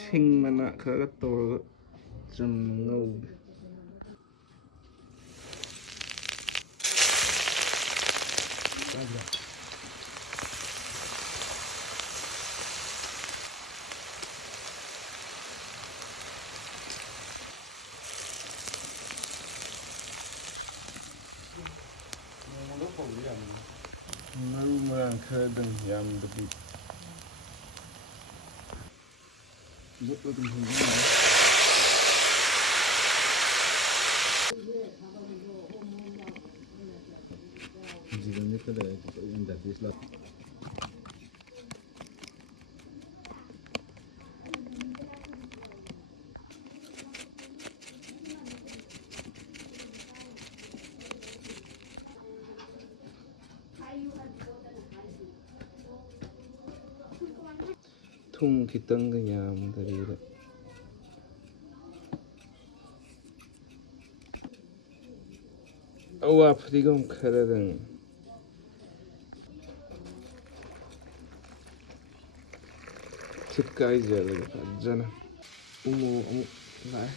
ꯁꯤꯡ ꯃꯅꯥ ꯈꯔꯒ ꯇꯧꯔꯒ ꯆꯝꯅ ꯉꯧꯒꯦ. ꯃꯔꯨ ꯃꯔꯥꯡ ꯈꯔꯗꯪ ꯌꯥꯝꯗꯕꯤ ꯊꯨꯝ ꯈꯤꯇꯪꯒ ꯌꯥꯝꯗꯕꯤꯗ ꯑꯋꯥ ꯐꯗꯤꯒꯣꯝ ꯈꯔꯗꯪ ꯊꯤꯠꯀꯥꯏꯖꯔꯒ ꯐꯖꯅ ꯎꯃꯣꯔꯣꯛ ꯑꯃꯨꯛ ꯂꯥꯛꯑꯦ.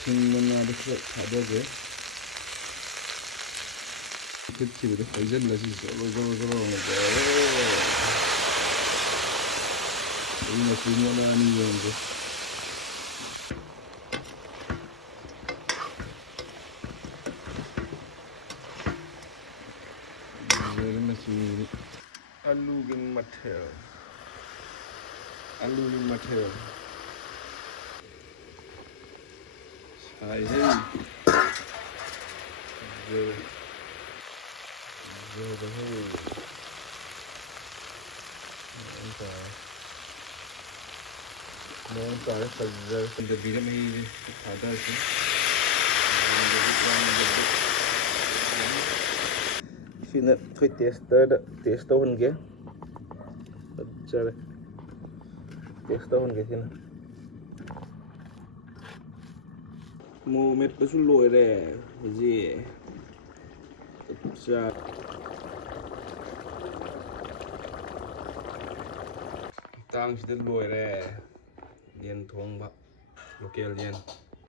ꯁꯤꯡ ꯃꯅꯥꯗ ꯈꯔ ꯊꯥꯗꯒꯦ. ꯊꯤꯠꯈꯤꯕꯗ ꯍꯩꯖꯤꯜꯂꯁꯤ ꯖꯣꯔꯣ ꯖꯣꯔꯣ ꯖꯣꯔꯣ ꯑꯩ ꯃꯆꯨ ꯃꯅꯥꯅꯤ ꯌꯦꯡꯒꯦ. ꯑꯂꯨꯒꯤ ꯃꯊꯦꯜ ꯁꯥꯏꯍꯦ. ꯃꯑꯣꯡ ꯇꯥꯔꯦ ꯐꯖꯔꯦ. ꯗꯕꯤꯗ ꯃꯍꯤꯁꯦ ꯊꯥꯗꯔꯁꯤ. ꯁꯤꯅ ꯑꯩꯈꯣꯏ ꯇꯦꯁꯇꯔꯗ ꯇꯦꯁ ꯇꯧꯍꯟꯒꯦ. ꯐꯖꯔꯦ. ꯇꯦꯁ ꯇꯧꯍꯟꯒꯦ ꯁꯤꯅ. ꯃꯣꯔꯣꯛ ꯃꯦꯠꯄꯁꯨ ꯂꯣꯏꯔꯦ ꯍꯧꯖꯤꯛ. ꯃꯇꯥꯡꯁꯤꯗ ꯂꯣꯏꯔꯦ. ꯌꯦꯟ ꯊꯣꯡꯕ ꯂꯣꯀꯦꯜ ꯌꯦꯟ.